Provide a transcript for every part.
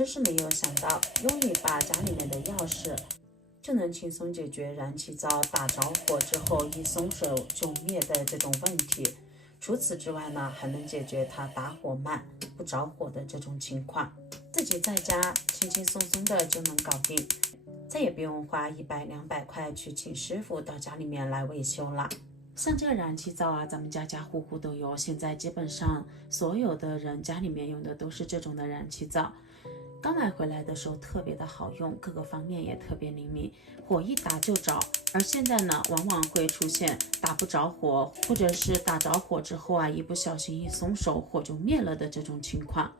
真是没有想到，用一把家里面的钥匙就能轻松解决燃气灶打着火之后一松手就灭的这种问题。除此之外呢，还能解决它打火慢不着火的这种情况，自己在家轻轻松松的就能搞定，再也不用花100、200块去请师傅到家里面来维修了。像这个燃气灶啊，咱们家家户户都有，现在基本上所有的人家里面用的都是这种的燃气灶。刚买回来的时候特别的好用，各个方面也特别灵敏，火一打就着。而现在呢，往往会出现打不着火，或者是打着火之后啊，一不小心一松手，火就灭了的这种情况。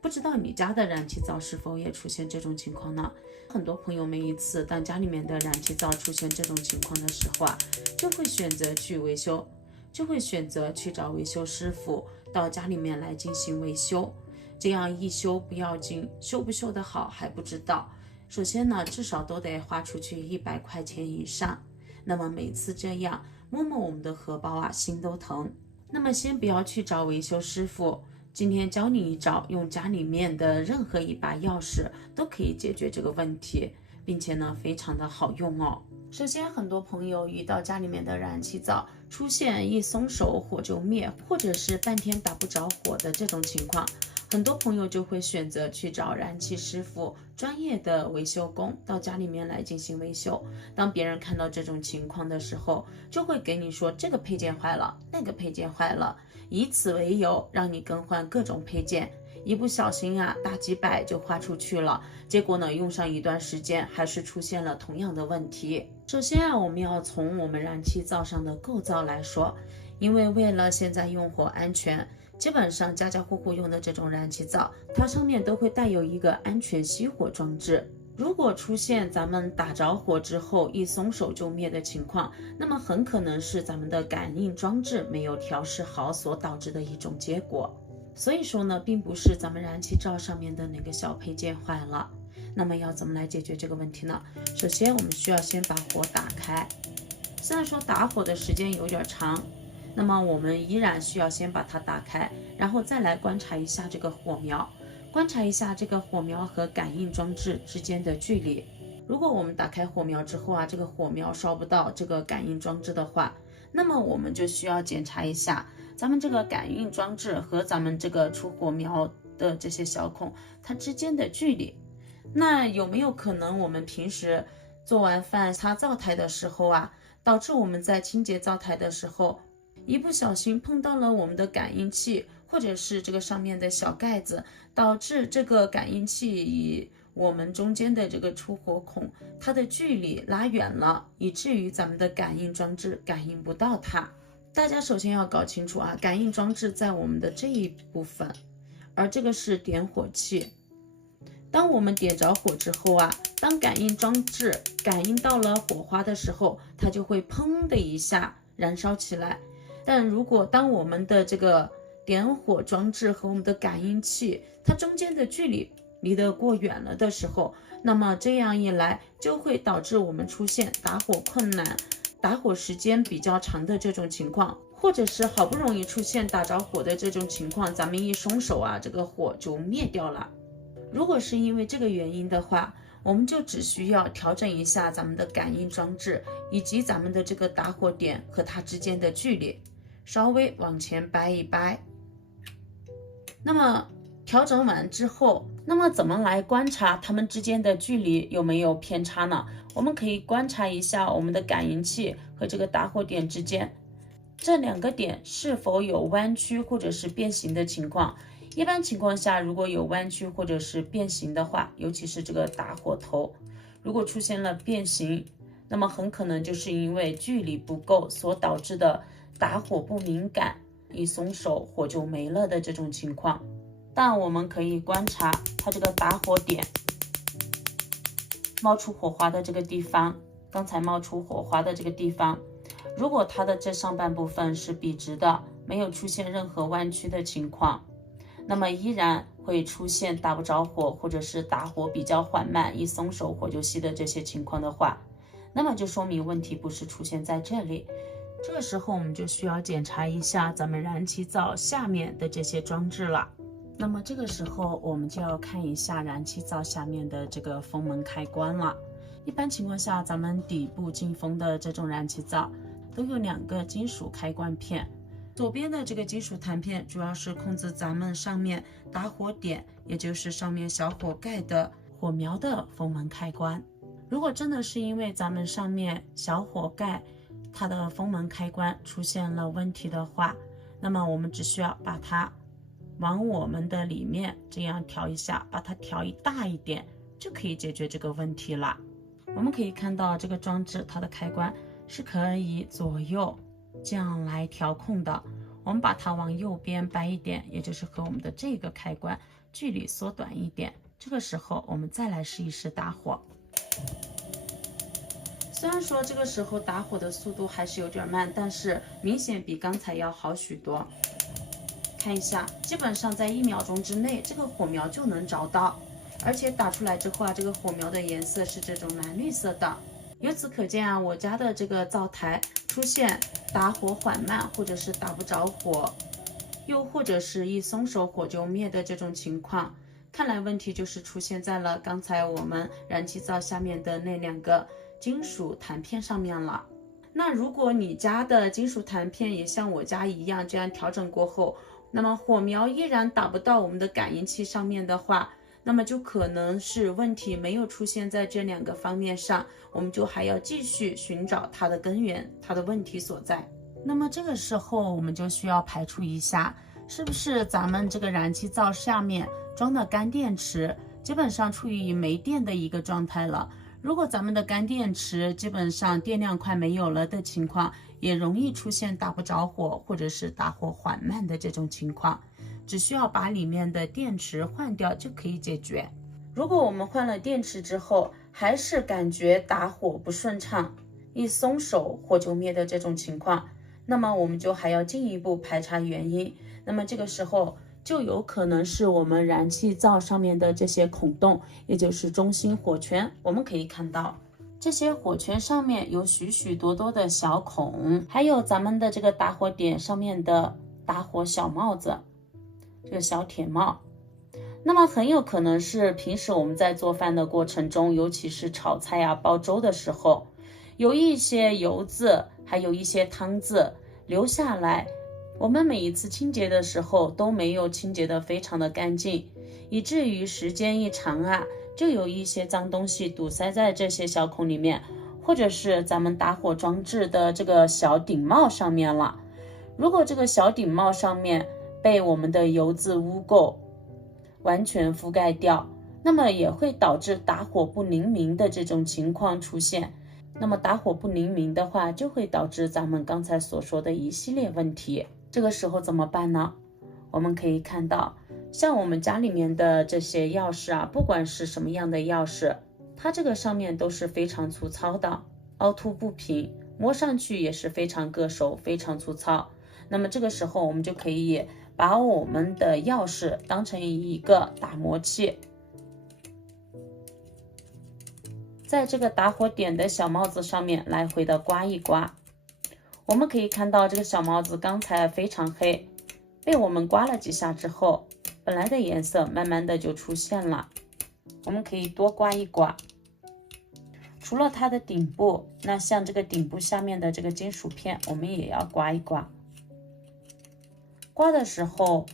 不知道你家的燃气灶是否也出现这种情况呢？很多朋友每一次当家里面的燃气灶出现这种情况的时候啊，就会选择去维修，就会选择去找维修师傅到家里面来进行维修。这样一修不要紧，修不修得好还不知道。首先呢，至少都得花出去100块钱以上。那么每次这样摸摸我们的荷包啊，心都疼。那么先不要去找维修师傅，今天教你一招，用家里面的任何一把钥匙都可以解决这个问题，并且呢非常的好用哦。首先，很多朋友遇到家里面的燃气灶出现一松手火就灭，或者是半天打不着火的这种情况，很多朋友就会选择去找燃气师傅、专业的维修工到家里面来进行维修。当别人看到这种情况的时候，就会给你说这个配件坏了，那个配件坏了，以此为由让你更换各种配件。一不小心啊，大几百就花出去了，结果呢，用上一段时间还是出现了同样的问题。首先啊，我们要从我们燃气灶上的构造来说，因为了现在用火安全，基本上家家户户用的这种燃气灶，它上面都会带有一个安全熄火装置。如果出现咱们打着火之后一松手就灭的情况，那么很可能是咱们的感应装置没有调试好所导致的一种结果。所以说呢，并不是咱们燃气灶上面的那个小配件坏了。那么要怎么来解决这个问题呢？首先我们需要先把火打开，虽然说打火的时间有点长，那么我们依然需要先把它打开，然后再来观察一下这个火苗，观察一下这个火苗和感应装置之间的距离。如果我们打开火苗之后啊，这个火苗烧不到这个感应装置的话，那么我们就需要检查一下咱们这个感应装置和咱们这个出火苗的这些小孔它之间的距离。那有没有可能我们平时做完饭擦灶台的时候啊，导致我们在清洁灶台的时候一不小心碰到了我们的感应器，或者是这个上面的小盖子，导致这个感应器与我们中间的这个出火孔它的距离拉远了，以至于咱们的感应装置感应不到它。大家首先要搞清楚啊，感应装置在我们的这一部分，而这个是点火器。当我们点着火之后啊，当感应装置感应到了火花的时候，它就会砰的一下燃烧起来。但如果当我们的这个点火装置和我们的感应器它中间的距离离得过远了的时候，那么这样一来就会导致我们出现打火困难、打火时间比较长的这种情况，或者是好不容易出现打着火的这种情况，咱们一松手啊，这个火就灭掉了。如果是因为这个原因的话，我们就只需要调整一下咱们的感应装置以及咱们的这个打火点和它之间的距离，稍微往前掰一掰。那么调整完之后，那么怎么来观察它们之间的距离有没有偏差呢？我们可以观察一下我们的感应器和这个打火点之间，这两个点是否有弯曲或者是变形的情况。一般情况下，如果有弯曲或者是变形的话，尤其是这个打火头，如果出现了变形，那么很可能就是因为距离不够所导致的打火不敏感，一松手火就没了的这种情况。但我们可以观察它这个打火点冒出火花的这个地方，刚才冒出火花的这个地方，如果它的这上半部分是笔直的，没有出现任何弯曲的情况，那么依然会出现打不着火或者是打火比较缓慢，一松手火就熄的这些情况的话，那么就说明问题不是出现在这里。这个时候我们就需要检查一下咱们燃气灶下面的这些装置了。那么这个时候我们就要看一下燃气灶下面的这个风门开关了。一般情况下，咱们底部进风的这种燃气灶都有2个金属开关片，左边的这个金属弹片主要是控制咱们上面打火点，也就是上面小火盖的火苗的风门开关。如果真的是因为咱们上面小火盖它的风门开关出现了问题的话，那么我们只需要把它往我们的里面这样调一下，把它调大一点，就可以解决这个问题了。我们可以看到这个装置它的开关是可以左右这样来调控的。我们把它往右边掰一点，也就是和我们的这个开关距离缩短一点，这个时候我们再来试一试打火。虽然说这个时候打火的速度还是有点慢，但是明显比刚才要好许多。看一下，基本上在1秒钟之内，这个火苗就能着到，而且打出来之后啊，这个火苗的颜色是这种蓝绿色的。由此可见啊，我家的这个灶台出现打火缓慢，或者是打不着火，又或者是一松手火就灭的这种情况，看来问题就是出现在了刚才我们燃气灶下面的那2个金属弹片上面了。那如果你家的金属弹片也像我家一样这样调整过后，那么火苗依然打不到我们的感应器上面的话，那么就可能是问题没有出现在这2个方面上，我们就还要继续寻找它的根源，它的问题所在。那么这个时候我们就需要排除一下，是不是咱们这个燃气灶下面装的干电池基本上处于没电的一个状态了。如果咱们的干电池基本上电量快没有了的情况，也容易出现打不着火或者是打火缓慢的这种情况，只需要把里面的电池换掉就可以解决。如果我们换了电池之后，还是感觉打火不顺畅，一松手火就灭的这种情况，那么我们就还要进一步排查原因。那么这个时候就有可能是我们燃气灶上面的这些孔洞，也就是中心火圈。我们可以看到这些火圈上面有许许多多的小孔，还有咱们的这个打火点上面的打火小帽子，这个小铁帽。那么很有可能是平时我们在做饭的过程中，尤其是炒菜啊、煲粥的时候，有一些油渍还有一些汤渍留下来，我们每一次清洁的时候都没有清洁得非常的干净，以至于时间一长啊，就有一些脏东西堵塞在这些小孔里面，或者是咱们打火装置的这个小顶帽上面了。如果这个小顶帽上面被我们的油渍污垢完全覆盖掉，那么也会导致打火不灵敏的这种情况出现。那么打火不灵敏的话，就会导致咱们刚才所说的一系列问题。这个时候怎么办呢？我们可以看到，像我们家里面的这些钥匙啊，不管是什么样的钥匙，它这个上面都是非常粗糙的，凹凸不平，摸上去也是非常硌手，非常粗糙。那么这个时候我们就可以把我们的钥匙当成一个打磨器，在这个打火点的小帽子上面来回的刮一刮。我们可以看到这个小帽子刚才非常黑，被我们刮了几下之后，本来的颜色慢慢的就出现了。我们可以多刮一刮。除了它的顶部，那像这个顶部下面的这个金属片，我们也要刮一刮。刮的时候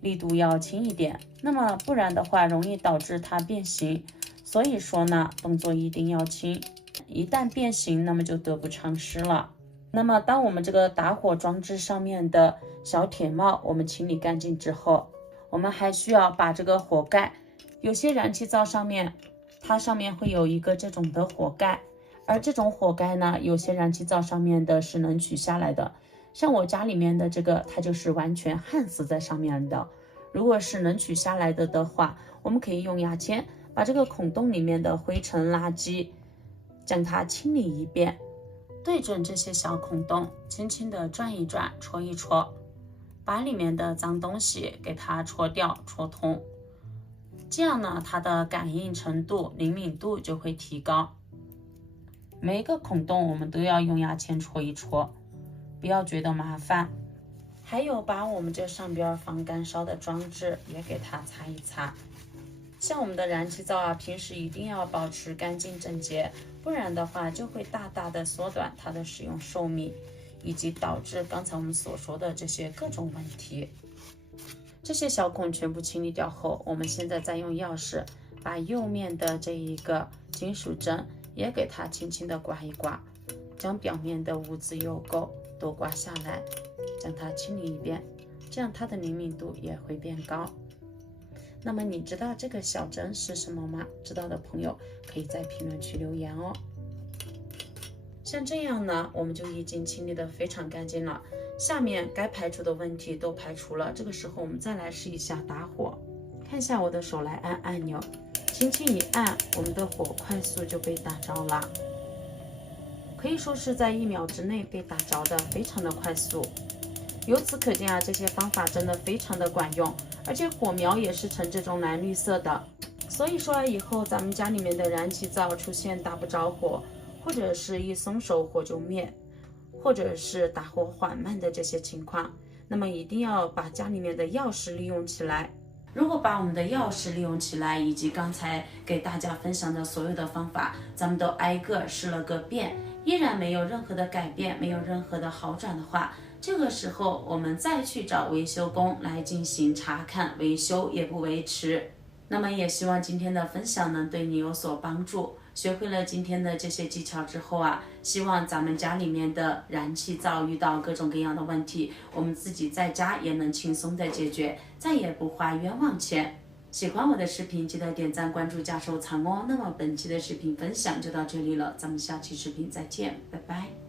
力度要轻一点，那么不然的话容易导致它变形。所以说呢，动作一定要轻，一旦变形，那么就得不偿失了。那么当我们这个打火装置上面的小铁帽我们清理干净之后，我们还需要把这个火盖，有些燃气灶上面它上面会有一个这种的火盖，而这种火盖呢，有些燃气灶上面的是能取下来的，像我家里面的这个它就是完全焊死在上面的。如果是能取下来的话，我们可以用牙签把这个孔洞里面的灰尘垃圾将它清理一遍，对准这些小孔洞轻轻的转一转，戳一戳，把里面的脏东西给它戳掉戳通，这样呢它的感应程度灵敏度就会提高。每一个孔洞我们都要用牙签戳一戳，不要觉得麻烦。还有把我们这上边防干烧的装置也给它擦一擦。像我们的燃气灶啊，平时一定要保持干净整洁，不然的话就会大大的缩短它的使用寿命，以及导致刚才我们所说的这些各种问题。这些小孔全部清理掉后，我们现在再用钥匙把右面的这一个金属针也给它轻轻的刮一刮，将表面的污渍油垢都刮下来，将它清理一遍，这样它的灵敏度也会变高。那么你知道这个小针是什么吗？知道的朋友可以在评论区留言哦。像这样呢，我们就已经清理得非常干净了，下面该排除的问题都排除了。这个时候我们再来试一下打火，看一下我的手来按按钮，轻轻一按，我们的火快速就被打着了，可以说是在1秒之内被打着的，非常的快速。由此可见啊，这些方法真的非常的管用，而且火苗也是呈这种蓝绿色的。所以说啊，以后咱们家里面的燃气灶出现打不着火，或者是一松手火就灭，或者是打火缓慢的这些情况，那么一定要把家里面的钥匙利用起来。如果把我们的钥匙利用起来，以及刚才给大家分享的所有的方法，咱们都挨个试了个遍，依然没有任何的改变，没有任何的好转的话，这个时候我们再去找维修工来进行查看维修也不为迟。那么也希望今天的分享能对你有所帮助。学会了今天的这些技巧之后啊，希望咱们家里面的燃气灶遇到各种各样的问题，我们自己在家也能轻松的解决，再也不花冤枉钱。喜欢我的视频记得点赞关注加收藏哦。那么本期的视频分享就到这里了，咱们下期视频再见，拜拜。